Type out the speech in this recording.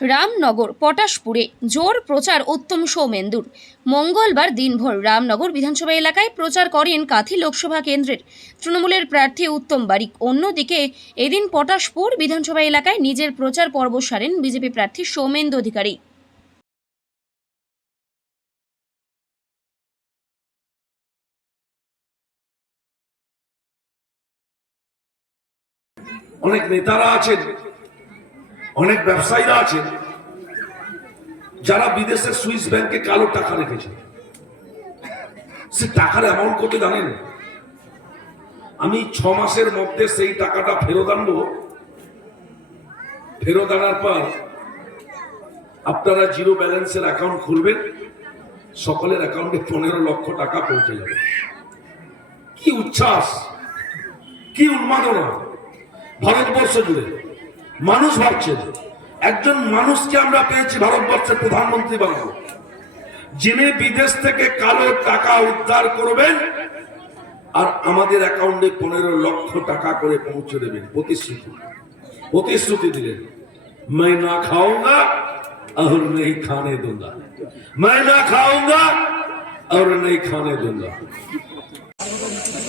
রামনগর, পটাশপুরে। জোর প্রচার উত্তম সৌমেন্দুর। মঙ্গলবার দিনভর রামনগর বিধানসভা এলাকায় প্রচার করেন কাথি লোকসভা কেন্দ্রের। তৃণমূলের প্রার্থী উত্তম বারিক। অন্যদিকে, এদিন পটাশপুর বিধানসভা এলাকায় নিজের প্রচার পর্ব সারেন বিজেপি প্রার্থী সৌমেন্দু অধিকারী। অনেক নেতারা আছেন। অনেক ব্যবসায়ীরা আছে যারা বিদেশের সুইস ব্যাংকে কালো টাকা রেখেছে। সে টাকার অ্যামাউন্ট কত জানেন? আমি ছ মাসের মধ্যে সেই টাকাটা ফেরত আনব। ফেরত আনার পর আপনারা জিরো ব্যালেন্সের অ্যাকাউন্ট খুলবেন, সকলের অ্যাকাউন্টে পনেরো লক্ষ টাকা পৌঁছে যাবে। কি উচ্ছ্বাস, কি উন্মাদনা। ভারতবর্ষ জুড়ে মানুষ ভাবছে একজন মানুষকে আমরা পেয়েছি ভারতবর্ষের প্রধানমন্ত্রী বানাবো যিনি বিদেশ থেকে কালো টাকা উদ্ধার করবেন আর আমাদের অ্যাকাউন্টে পনেরো লক্ষ টাকা করে পৌঁছে দেবেন প্রতিশ্রুতি প্রতিশ্রুতি দিলেন मैं ना खाऊंगा और नहीं खाने दूंगा मैं ना खाऊंगा और नहीं खाने दूंगा